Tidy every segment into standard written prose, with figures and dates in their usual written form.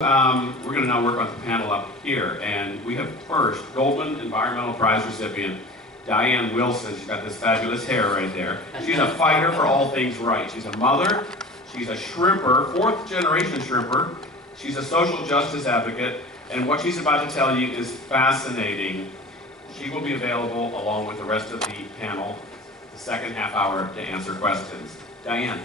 We're going to now work on the panel up here, and we have first Goldman Environmental Prize recipient Diane Wilson. She's got this fabulous hair right there. She's a fighter for all things right. She's a mother, she's a shrimper, fourth generation shrimper, she's a social justice advocate, and what she's about to tell you is fascinating. She will be available along with the rest of the panel the second half hour to answer questions. Diane.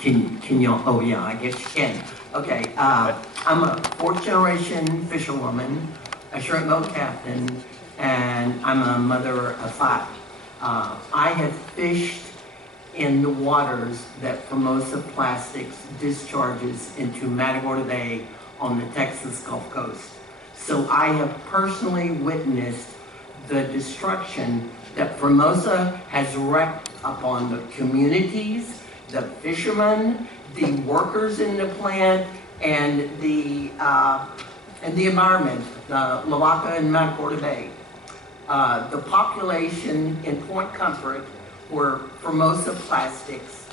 Can you, oh yeah, I guess you can. Okay, I'm a fourth generation fisherwoman, a shrimp boat captain, and I'm a mother of 5. I have fished in the waters that Formosa Plastics discharges into Matagorda Bay on the Texas Gulf Coast. So I have personally witnessed the destruction that Formosa has wreaked upon the communities, the fishermen, the workers in the plant, and the environment, the Lavaca and Matagorda Bay. The population in Point Comfort, where Formosa Plastics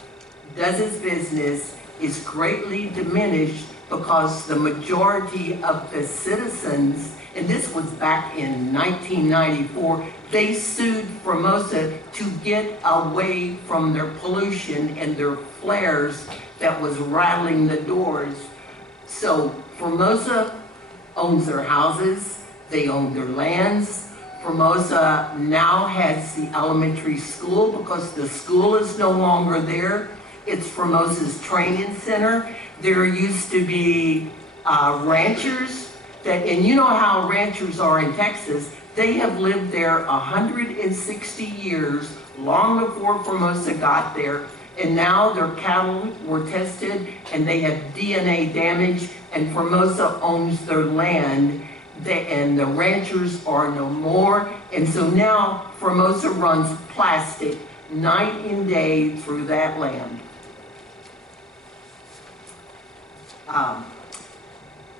does its business, is greatly diminished because the majority of the citizens, and this was back in 1994, they sued Formosa to get away from their pollution and their flares that was rattling the doors. So Formosa owns their houses, they own their lands. Formosa now has the elementary school because the school is no longer there. It's Formosa's training center. There used to be ranchers that, and you know how ranchers are in Texas, they have lived there 160 years, long before Formosa got there, and now their cattle were tested and they have DNA damage, and Formosa owns their land, and the ranchers are no more, and so now Formosa runs plastic night and day through that land.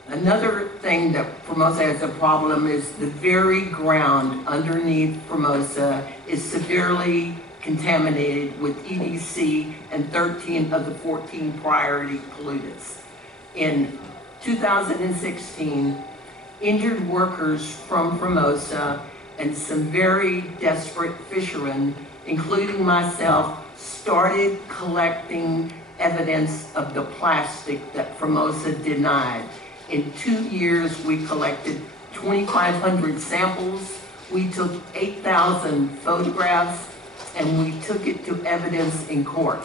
Another thing that Formosa has a problem is the very ground underneath Formosa is severely contaminated with EDC and 13 of the 14 priority pollutants. In 2016, injured workers from Formosa and some very desperate fishermen, including myself, started collecting evidence of the plastic that Formosa denied. In 2 years, we collected 2,500 samples. We took 8,000 photographs, and we took it to evidence in court.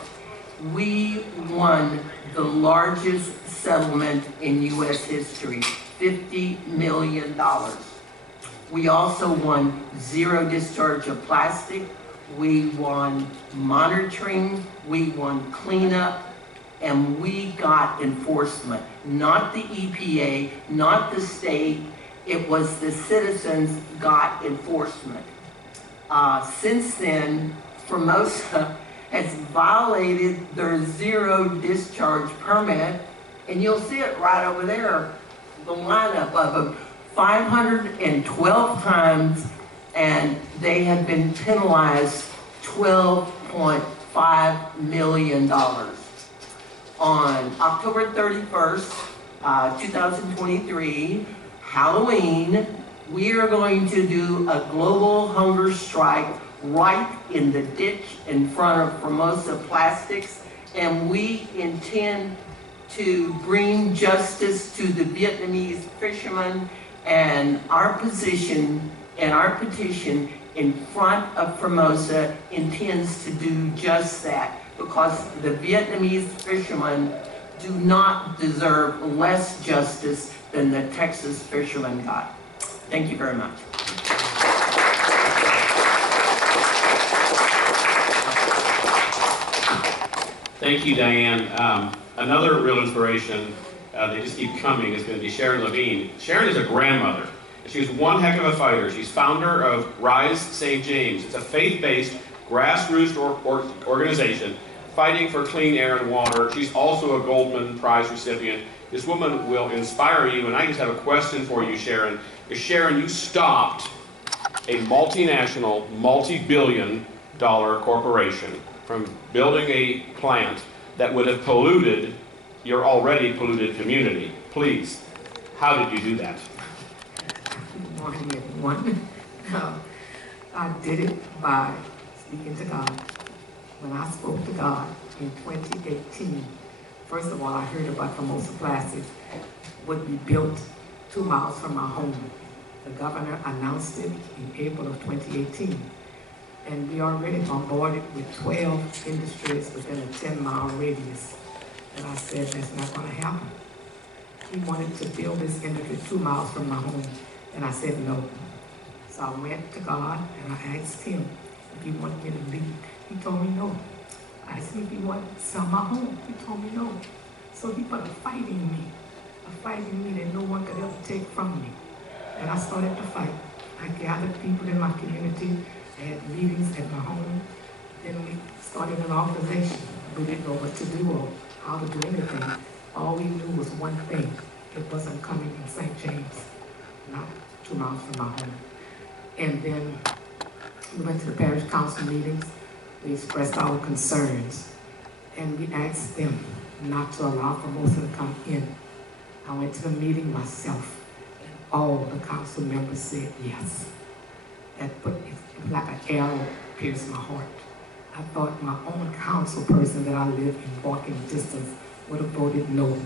We won the largest settlement in U.S. history, $50 million. We also won zero discharge of plastic. We won monitoring. We won cleanup. And we got enforcement, not the EPA, not the state. It was the citizens got enforcement. Since then, Formosa has violated their zero discharge permit, and you'll see it right over there, the lineup of them, 512 times, and they have been penalized $12.5 million. On October 31st, 2023, Halloween, we are going to do a global hunger strike right in the ditch in front of Formosa Plastics, and we intend to bring justice to the Vietnamese fishermen, and our position and our petition in front of Formosa intends to do just that, because the Vietnamese fishermen do not deserve less justice than the Texas fishermen got. Thank you very much. Thank you, Diane. Another real inspiration, they just keep coming, is going to be Sharon Lavigne. Sharon is a grandmother. She's one heck of a fighter. She's founder of Rise St. James. It's a faith-based, grassroots organization fighting for clean air and water. She's also a Goldman Prize recipient. This woman will inspire you, and I just have a question for you, Sharon. Sharon, you stopped a multinational, multi-billion-dollar corporation from building a plant that would have polluted your already polluted community. Please, how did you do that? Good morning, everyone. I did it by speaking to God. When I spoke to God in 2018, first of all, I heard about Formosa Plastics would be built 2 miles from my home. The governor announced it in April of 2018. And we already bombarded with 12 industries within a 10-mile radius. And I said, that's not going to happen. He wanted to build this industry 2 miles from my home. And I said no. So I went to God and I asked him if he wanted me to leave. He told me no. I asked him if he wanted to sell my home. He told me no. So he put a fight in me that no one could ever take from me. And I started to fight. I gathered people in my community. I had meetings at my home. Then we started an organization. We didn't know what to do or how to do anything. All we knew was one thing. It wasn't coming in St. James, not 2 miles from my home. And then we went to the parish council meetings. We expressed our concerns. And we asked them not to allow Formosa to come in. I went to the meeting myself. And all the council members said yes. That put it like an arrow pierced my heart. I thought my own council person that I live in walking distance would have voted no.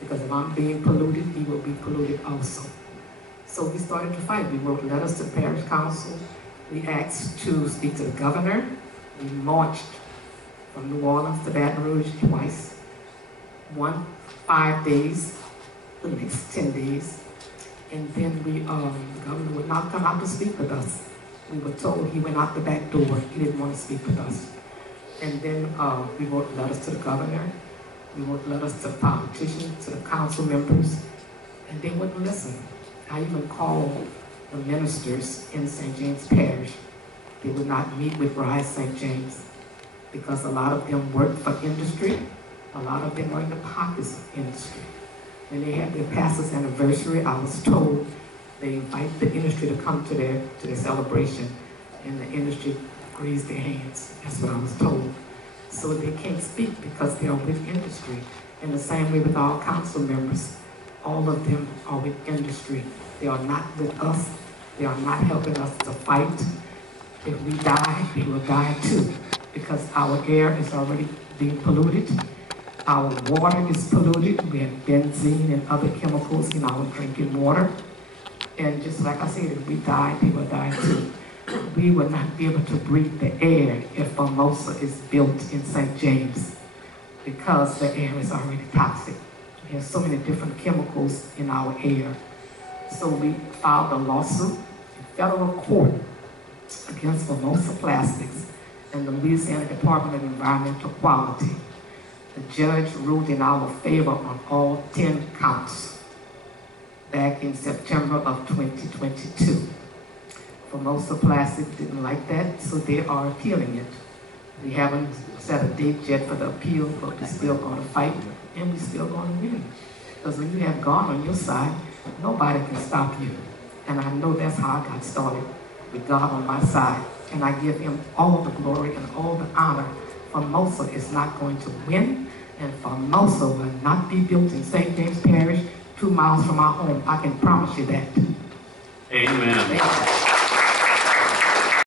Because if I'm being polluted, he will be polluted also. So we started to fight. We wrote letters to the parish council. We asked to speak to the governor. We marched from New Orleans to Baton Rouge twice. 5 days, the next 10 days. And then the governor would not come out to speak with us. We were told he went out the back door. He didn't want to speak with us. And then we wrote letters to the governor. We wrote letters to the politicians, to the council members, and they wouldn't listen. I even called the ministers in St. James Parish. They would not meet with Rise St. James because a lot of them worked for industry. A lot of them were in the pockets of industry. When they had their pastor's anniversary, I was told they invite the industry to come to their celebration, and the industry raised their hands. That's what I was told. So they can't speak because they are with industry. In the same way with our council members, all of them are with industry. They are not with us. They are not helping us to fight. If we die, they will die too, because our air is already being polluted. Our water is polluted. We have benzene and other chemicals in our drinking water. And just like I said, if we die, people die too. We will not be able to breathe the air if Formosa is built in St. James because the air is already toxic. There's so many different chemicals in our air. So we filed a lawsuit in federal court against Formosa Plastics and the Louisiana Department of Environmental Quality. The judge ruled in our favor on all 10 counts back in September of 2022. Formosa Plastics didn't like that, so they are appealing it. We haven't set a date yet for the appeal, but we're still going to fight, and we're still going to win. Because when you have God on your side, nobody can stop you. And I know that's how I got started, with God on my side. And I give him all the glory and all the honor. Formosa is not going to win, and Formosa will not be built in St. James Parish, 2 miles from our home. I can promise you that. Amen.